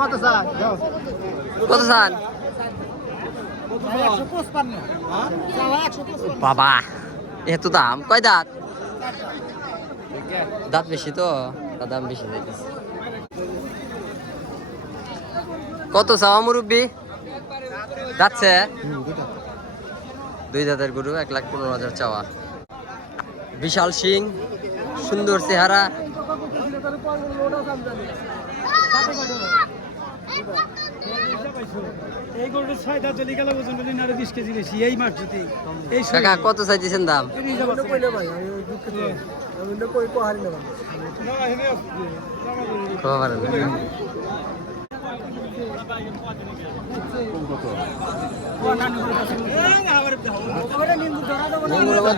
কত চান বাবা এত দাম কয় দাঁত দাঁত বেশি তো দাম বেশি যাইতেছে কত চাওয়া মুরব্বী যাচ্ছে 2 দাঁতের গরু 1,15,000 চাওয়া বিশাল সিং সুন্দর চেহারা কাকা কত চাইছেন দাম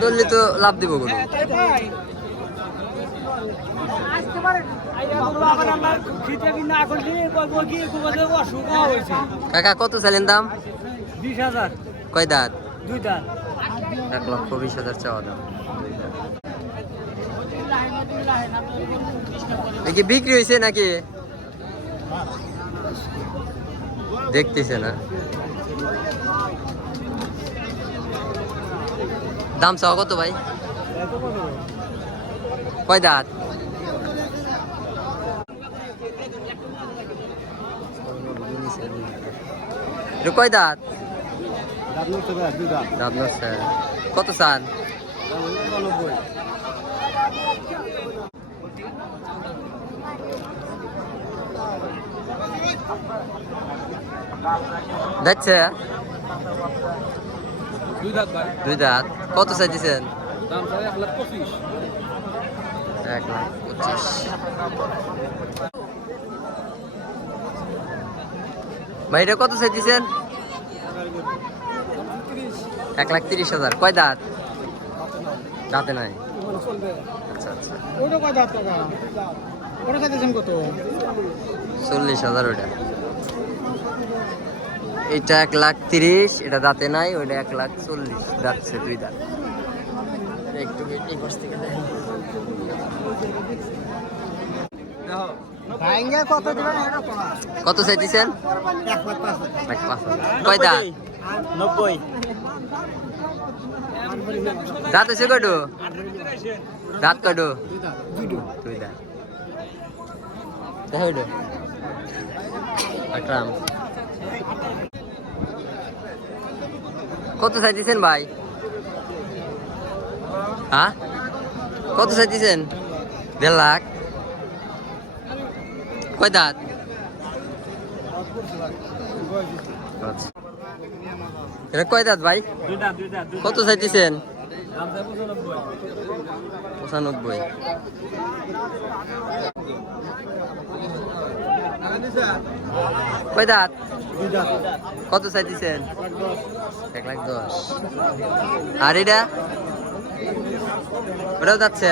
ধরলে তো লাভ দিব গরু কাকা কত চাইলেন দাম 20,000 কয় দাঁত 2 দাঁত 1,20,000 চাওয়া দাম দেখি বিক্রি হয়েছে নাকি দেখতেছে না দাম চাওয়া কত ভাই কয় দাঁত কয় দাঁত দাঁত নড়ছে কত চান দেখছে 2 দাঁত কত চাইছেন 1,25,000 ভাইটা কত চাইছেন 1,30,000 কয় দাঁত দাঁতে নাই আচ্ছা আচ্ছা 40,000 ওটা এটা 1,30,000 এটা দাঁতে নাই ওটা 1,40,000 যাচ্ছে 2 দাঁত একটু এই পাশ থেকে দেখ কত চাইছেন 1,05,000 কয় দাঁত 90 দাঁত আছে কয়টো দাঁত কয়টো 2 দাঁত দেখো এটা আকরাম কত চাইছেন ভাই হ্যাঁ কত চাইছেন 1.5 লাখ কয় দাঁত এটা কয় দাঁত ভাই 2 দাঁত কত চাইছেন 95 কয় দাঁত 2 দাঁত কত চাইছেন 1,10,000 আর এটা ওটাও যাচ্ছে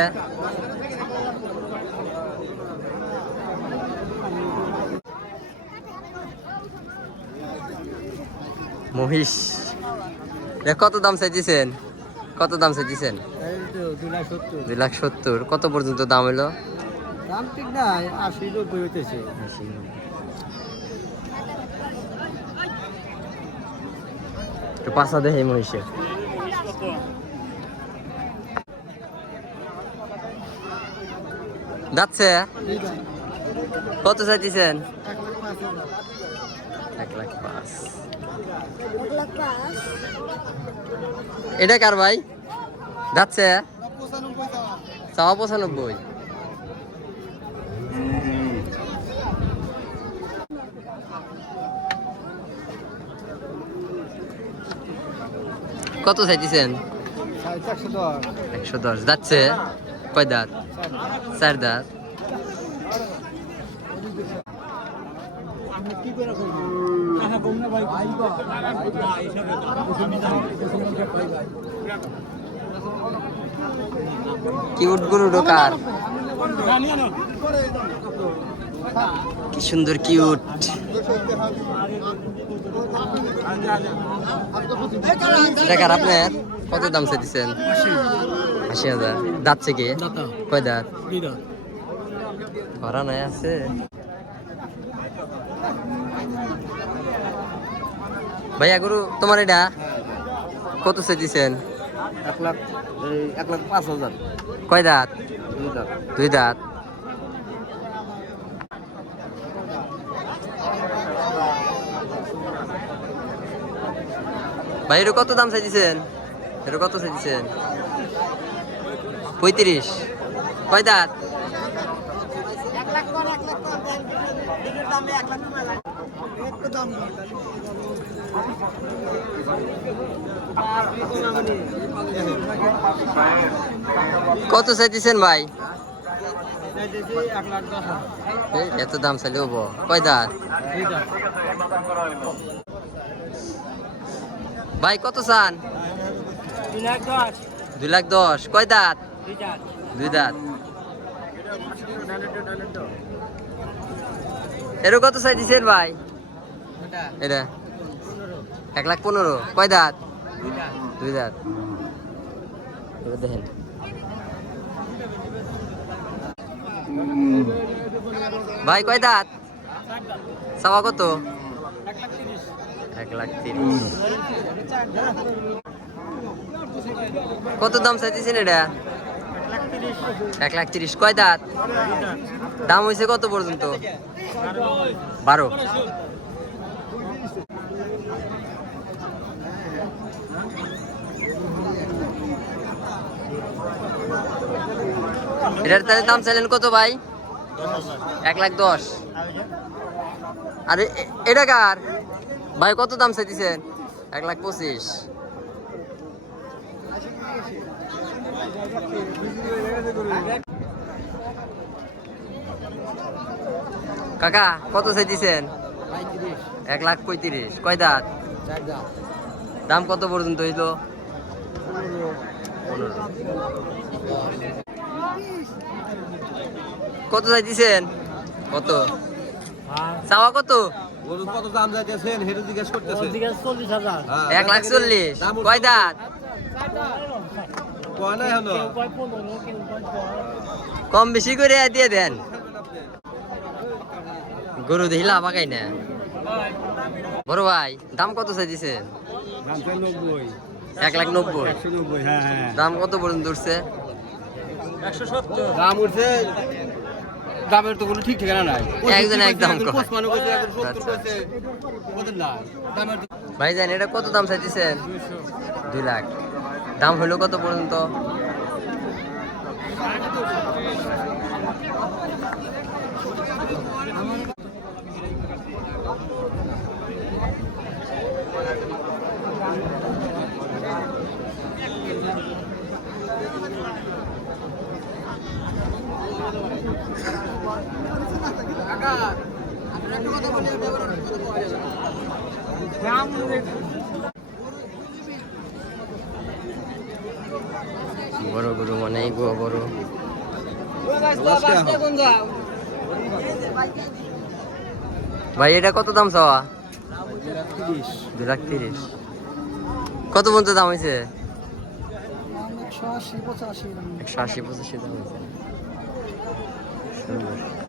মহিষ কত দাম চাইছেন কত দাম চাইছেন 2,70,000 কত পর্যন্ত দাম হলো দাম ঠিক না 80-90 হইতেছে একটু পাশা দেখে মহিষে যাচ্ছে কত চাইছেন 1,05,000 এটা কার ভাই যাচ্ছে 95,000 কত চাইছেন 110 যাচ্ছে কয় দাঁত 4 দাঁত কিউট গরু ঢোকার কি সুন্দর কিউট টাকার আপনার কত দাম চাইছেন 80,000 যাচ্ছে কি কয় দাঁত ভরা নাই আছে ভাইয়া গরু তোমার এটা কত সে দিছেন? 1,05,000 কয় দাঁত? 2 দাঁত। 2 দাঁত। ভাই এটা কত দাম চাইছেন? এটা কত চাইছেন? 35। কয় দাঁত? কত চাইছেন ভাই? এত দাম চাইলে হবো? কয় দাঁত? ভাই কত চান? 2,10,000। কয় দাঁত? 2 দাঁত। এর কত চাই দিছেন ভাই? এটা 1,15,000। কয় দাঁত? 2 দাঁত। দেখেন ভাই কয় দাঁত? চাওয়া কত? 1,30,000। কত দাম চাইতেছেন এটা? 1,30,000। কয় দাঁত? দাম হয়েছে কত পর্যন্ত? 12। এটার তাহলে দাম চাইলেন কত ভাই? 1,10,000। আরে এটা কার ভাই? কত দাম চাইতেছেন? 1,25,000। কাকা কত চাইতেছেন? 1,35,000। কয় দাঁত? দাম কত পর্যন্ত হইলো? 15। কত চাইতেছেন? কত চাওয়া কত? গরু কত দাম যাইতেছেন হেটু জিজ্ঞেস করতেছেন? 1,40,000। কয় দাঁত? কয় নাই হলো কম বেশি করে দিয়ে দেন। গরু দেখিলা পাকাই না। বড় ভাই দাম কত চাইতেছেন? 1,90,000। 190। হ্যাঁ হ্যাঁ। দাম কত পর্যন্ত উঠছে? 170 দাম উঠছে। দামের তো কোনো ঠিক ঠিকানা নাই। একজন এক দাম কয়। 55 কইছে, একজন 70 আচ্ছা। কইছে। ওদের না দামের তো ভাই জান এটা কত দাম চাইতেছেন? 2 লাখ। দাম হলো কত পর্যন্ত? বড় গরু মানে বড়। ভাই এটা কত দাম চাওয়া? 2,30,000। কত পর্যন্ত দাম হয়েছে? 180-85 দাম হয়েছে। সুন্দর।